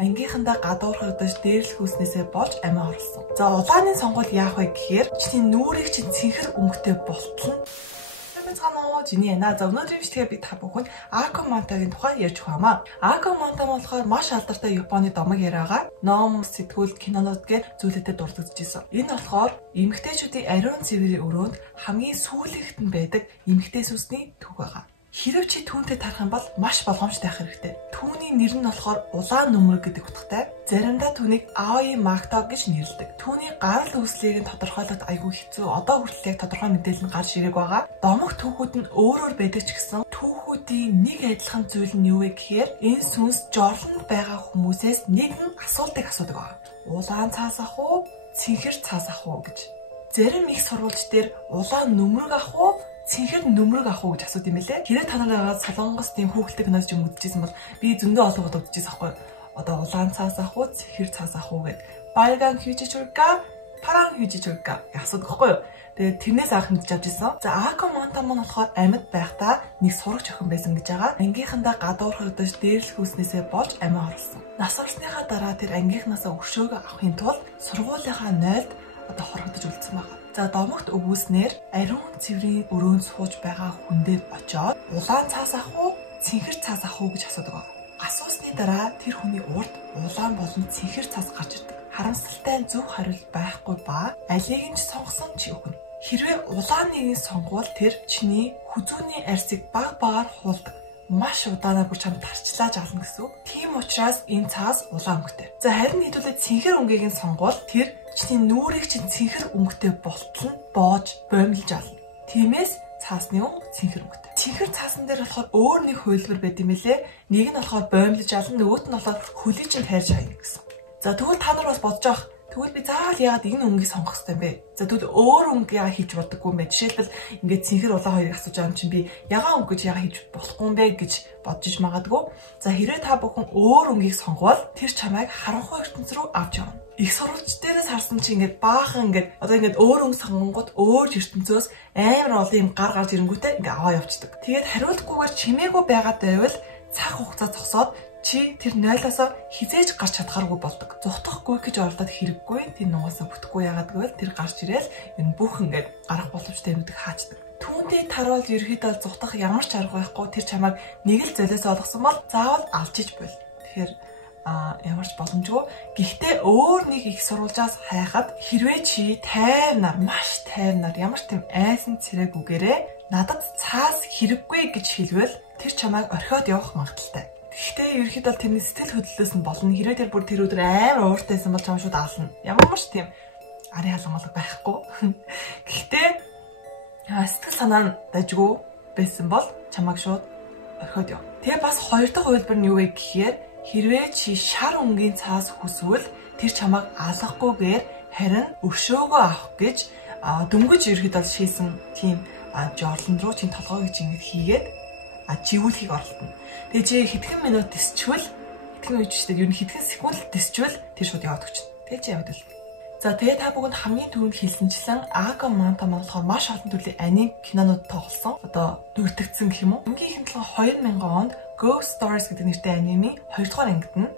ангийнхандаа гадуурхагдаж дээрлэх хүснээсээ болж амиа орлсон. За улааны сонгуул яах вэ гэхээр чиний нүрийг чинь цэнхэр өнгөтэй болтол нь Жиний яна. За өнөөдрийн бичлэгээ би та бүхэнд Акомантагийн тухай ярьж өгье. Акоманта болохоор маш алдартай Японы домог яриагаа ном, сэтгүүл, кинонууд гээд зүйлүүдэд дурддаж исэн. Энэ болохоор эмэгтэйчүүдийн ариун цэврийн өрөөнд хамгийн сүүлэгт нь байдаг эмэгтэй сүсний төв байгаа. Хэрв чи түүнтэй тарах юм бол маш болгоомжтой байх хэрэгтэй. Түүний нэр нь болохоор улаан нүмерэг гэдэг утгатай. Заримдаа түүнийг Аои Макто гэж нэрлэдэг. Түүний гарал үүслийг нь тодорхойлоход айгүй хэцүү. Одоо хүртэл яг тодорхой мэдээлэл нь гарч ирэх байгаа. Домог түүхүүд нь өөрөөр байдаг ч гэсэн түүхүүдийн нэг адилхан зүйл нь юу вэ гэхээр энэ сүнс жорлонд байгаа хүмүүсээс нэгэн асуудаг байгаа. Улаан цаас ах уу, цэнхэр цаас ах уу гэж. Зарим их сурвалж дээр улаан нүмерэг ах уу, цэнхэр нүмерэг ах уу гэж асуудаг юм лээ. Хэрэг та нараа Солонгос тийм хүүхэлдэг киноч юм үзчихсэн бол би зөндөө олон удаа үзчихсэн аахгүй. Одоо улаан цаас ах уу, цэнхэр цаас ах уу гэд. Баяган хижижурга, паран хижижурга асуудаг аахгүй юу. Тэгээд тэрнээс анх мэдж авч ирсэн. За Акоманта маань болохоор амьд байхдаа нэг сурагч охин байсан гэж байгаа. Ангийнхандаа гадуурхагдаж дээрлэх хүснээсээ болж амиа орлсон. Нас орсныхаа дараа тэр ангийнхнаасаа өшөөгөө авахын тулд сургуулийнхаа нойлд одоо хорогдож үлдсэн байгаа. За домогт өгүүлснээр ариун цэврийн өрөөнд сууж байгаа хүн дээр очиод улаан цаас ах уу, цэнхэр цаас ах уу гэж асуудаг байна. Асуусны дараа тэр хүний урд улаан болон цэнхэр цаас гарч ирдэг. Харамсалтай зөв хариулт байхгүй ба алийг нь сонгосон чи өгнө. Хэрвээ улааныг сонгуул тэр чиний хүзүүний арьсыг баг багаар хуулдаг. Маш удаанаар бүр чамд тарчлааж ална гэсэн үг. Тийм учраас энэ цаас улаан өнгөтэй. За харин хэдүүлээ цэнхэр өнгийг нь сонгуул тэр чиний нүрийг чинь цэнхэр өнгөтэй болтол нь боож боомлж ална. Тиймээс цаасны өнгө цэнхэр өнгөтэй. Цэнхэр цаасан дээр болохоор өөр нэг хувилбар байт юм лээ. Нэг нь болохоор боомлж ална, нөгөөт нь болохоор хөлийг чинь хайрж хайна гэсэн. За тэгвэл та нар бас бодож авах. Тэгвэл би заавал яагаад энэ өнгийг сонгох хэрэгтэй юм бэ? За тэгвэл өөр өнгө яагаад хийж бодоггүй юм бэ? Жишээлбэл ингээд цэнхэр улаан хоёрыг асууж байгаа юм чинь би ягаан өнгө гэж яагаад хийж болохгүй юм бэ гэж бодож иж магадгүй. За хэрвээ та бүхэн өөр өнгийг сонгоод тэр чамайг харанхуй ертөнц рүү авч явна. Их сурвалж дээрээс харсан чи ингээд баахан ингээд одоо ингээд өөр өнгө сонгонгод өөр ертөнцөөс амар олон юм гарч ирэнгүүтээ ингээд аваа явцдаг. Тэгээд хариулахгүйгээр чимээгүй байгаад байвал цаг хугацаа зогсоод чи тэр нойлоосоо хизээж гарч чадхааргүй болдог. Зүхтахгүй гэж оролдоод хэрэггүй. Тэр нугасаа бүтэхгүй яагаад гэвэл тэр гарч ирээл энэ бүх ингээд гарах боломжтой юмдаг хаачдаг. Түүнтэй таруул ерөөхдөө зүхтах ямар ч арга байхгүй. Тэр чамайг нэг л золиосоо олгосон бол заавал алж иж байл. Тэгэхээр ямар ч боломжгүй. Гэхдээ өөр нэг их сурвалжаас хайхад хэрвээ чи тайвнаар, маш тайвнаар ямар ч тийм айсан цэрээгүйгээрээ надад цаас хэрэггүй гэж хэлвэл тэр чамайг орхиод явах магадaltaй. Гэхдээ ерөөхдөө тэрний сэтгэл хөдлөлөөс нь болно. Хэрвээ тэр бүр тэр өдөр амар ууртайсан бол чам шууд аална. Ямар ч тийм ари халамалга байхгүй. Гэхдээ сэтгэл санаа нь дажгүй байсан бол чамайг шууд орхиод яв. Тэгээ бас хоёр дахь хувилбар нь юу вэ гэхээр хэрвээ чи шар өнгийн цаас хүсвэл тэр чамайг алгахгүйгээр харин өшөөгөө авах гэж дөнгөж ерөөхдөө шийсэн тийм жорлон руу чи толгой гэж ингэж хийгээд живүүлэхийг оролдоно. Тэгээ чи хэдхэн минут тисчвэл хэдхэн үеч штэ ер нь хэдхэн секунд тисчвэл тэр шууд яваад өгч. Тэгээ чи яваад л. За тэгээ та бүхэнд хамгийн түрүүнд хэлсэнчлэн Акоманта маань болохоор маш олон төрлийн анime кинонууд тоглосон. Одоо дүртэгдсэн гэх юм уу? Хамгийн ихэнх нь 2000 онд Ghost Stories гэдэг нэртэй аниме 2 дугаар ангид нь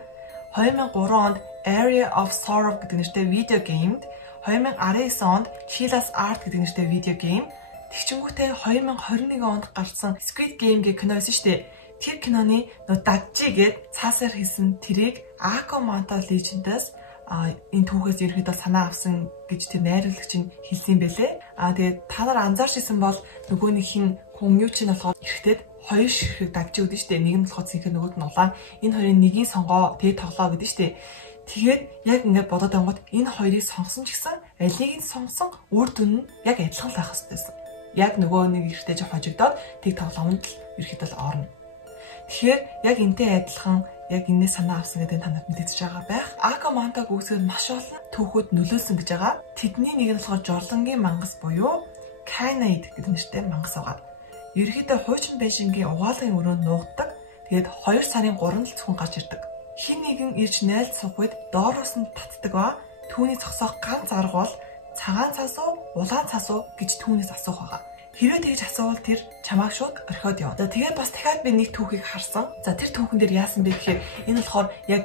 2003 онд Area of Sorrow гэдэг нэртэй видео геймд 2019 онд Chilla's Art гэдэг нэртэй видео гейм тэгчингүүтээ 2021 онд гарсан Squid Game гэх кино байсан шүү дээ. Тэр киноны дагжи гээд цаасаар хийсэн тэрийг Акоманта Legend-аас энэ түүхээс ерөөдөө санаа авсан гэж тэр найруулагч нь хэлсэн байлээ. Тэгээд та нар анзаарч ирсэн бол нөгөө нэг хин хүн юу ч нь болохоор эрэхтэд хоёр ширхэг дагжи өгдөн шүү дээ. Нэг нь болохоор цэнхэр, нөгөөд нь улаан. Энэ хоёрын нэгийг сонгоо тэгээд тоглоо гэдэг шүү дээ. Тэгээд яг ингээд бодоод ангууд энэ хоёрыг сонгосон ч гэсэн алийг нь сонгосон үр дүн нь яг адилхан байх хэвчээсэн. Яг нөгөө нэг ихтэй жоо хожигдоод тэг тоглоомд л ерөөхдөө орно. Тэгэхээр яг энтэй адилхан яг энэс санаа авсан гэдэг танад мэдээж байгаа байх. Акомантаг үүсгэж маш олон түүхүүд нөлөөлсөн гэж байгаа. Тэдний нэг нь болохоор жорлонгийн мангас буюу Kanaid гэдэг нэртэй мангас байгаа. Ерөөхдөө хуучин Бээжингийн угаалгын өрөөнд нуугддаг. Тэгээд 2 сарын 3-нд зөвхөн гарч ирдэг. Хин нэгэн ирж найлд суух үед доороос нь татдаг ба түүний зогсоох ганц арга бол цагаан цаас уу, улаан цаас уу гэж түүнээс асуух байгаа. Хэрвээ тэгж асуувал тэр чамайг шууд орхиод явна. За тэгээд бас дахиад би нэг түүхийг харсан. За тэр түүхэн дээр яасан бэ гэхээр энэ болохоор яг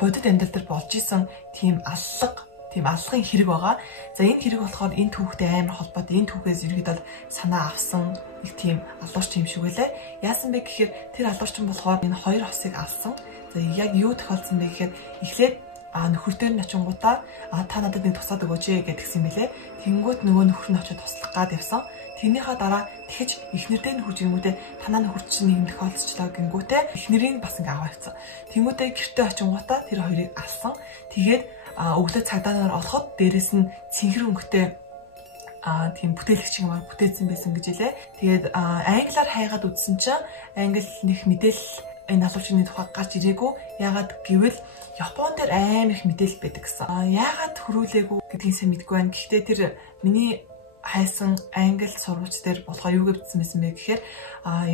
бодит амьдрал дээр болж исэн тийм аллагын хэрэг байгаа. За энэ хэрэг болохоор энэ түүхтэй амар холбоотой. Энэ түүхээс ерөөдөө санаа авсан нэг тийм алуурч юм шиг үлээ. Яасан бэ гэхээр тэр алуурчин болохоор энэ хоёр хосыг алсан. За яг юу тохиолдсон бэ гэхээр эхлээд нөхөр дээр нь очингуудаа та надад нэг тусаад өгөөч гэдгсэн мэлээ. Тэнгүүт нөгөө нөхөр нь очиж туслах гад явсан. Тэрнийхээ дараа тэгэж эхнэр дээр нь хурж ирэнгүүтээ танаа нөхөр чинь нэг тохиолдчихлоо гингүүтээ эхнэрийг бас ингээ аваа явцсан. Тэнгүүтээ гэртээ очингуудаа тэр хоёрыг алсан. Тэгээд өглөө цагдаагаар олоход дээрэс нь цэнхэр өнгөтэй тийм бүтээлэгч юм бүтээсэн байсан гэж хэлээ. Тэгээд англиар хайгаад үзсэн чинь англи нэх мэдээлэл энэ алуурчны тухай гарч ирээгүй. Яагаад гэвэл Япон дээр амар их мэдээлэл байдаг гэсэн. Яагаад хөрүүлээгүй гэдгийг сайн мэдгүй байна. Гэхдээ тэр миний хайсан англи сурвалж дээр болохоор юу гэсэн байсан бэ гэхээр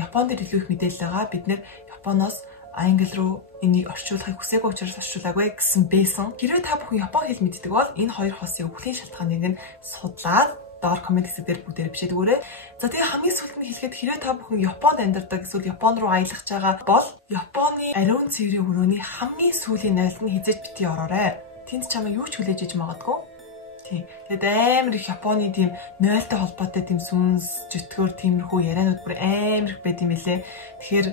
Япон дээр илүү их мэдээлэл байгаа. Бид нэр Японоос англи руу энийг орчуулахыг хүсээгүй учраас орчуулаагүй гэсэн байсан. Хэрвээ та бүхэн Япон хэл мэддэг бол энэ хоёр хосын өвлийн шалтгааныг нь судлаад доор коммент хэсэг дээр бүгдээр бичээд өгөөрэй. За тэгээ хамгийн сүүлд нь хэлэхэд хэрвээ та бүхэн Японд амьдардаг эсвэл Япон руу аялах байгаа бол Японы ариун цэврийн өрөөний хамгийн сүүлийн нойлд нь хизээж битгий ороорой. Тэнд чамаа юу ч хүлээж иж магадгүй. Тийм. Тэгээд амар их Японы тийм нойлтой холбоотой тийм сүнс, жөтгөр тиймэрхүү ярианууд бүр амар их байд юм лээ. Тэгэхээр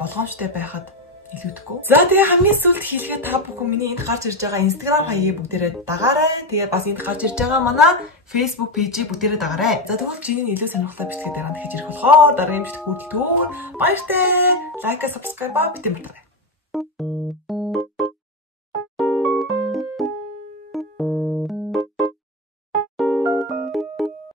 болгоомжтой байхад илүүдэхгүй. За тэгээ хамгийн сүүлд хэлэхэд та бүхэн миний энд гарч ирж байгаа Instagram хаягийг бүгдээрээ дагаарай. Тэгээ бас энд гарч ирж байгаа манай Facebook пэйжийг бүгдээрээ дагаарай. За тэгвэл чиний илүү сонирхолтой бичлэгээ дараа нь дахиж ирэх болохоор дараагийн бичлэг хүртэл баяртай. Лайк, subscribe битэмэртэй.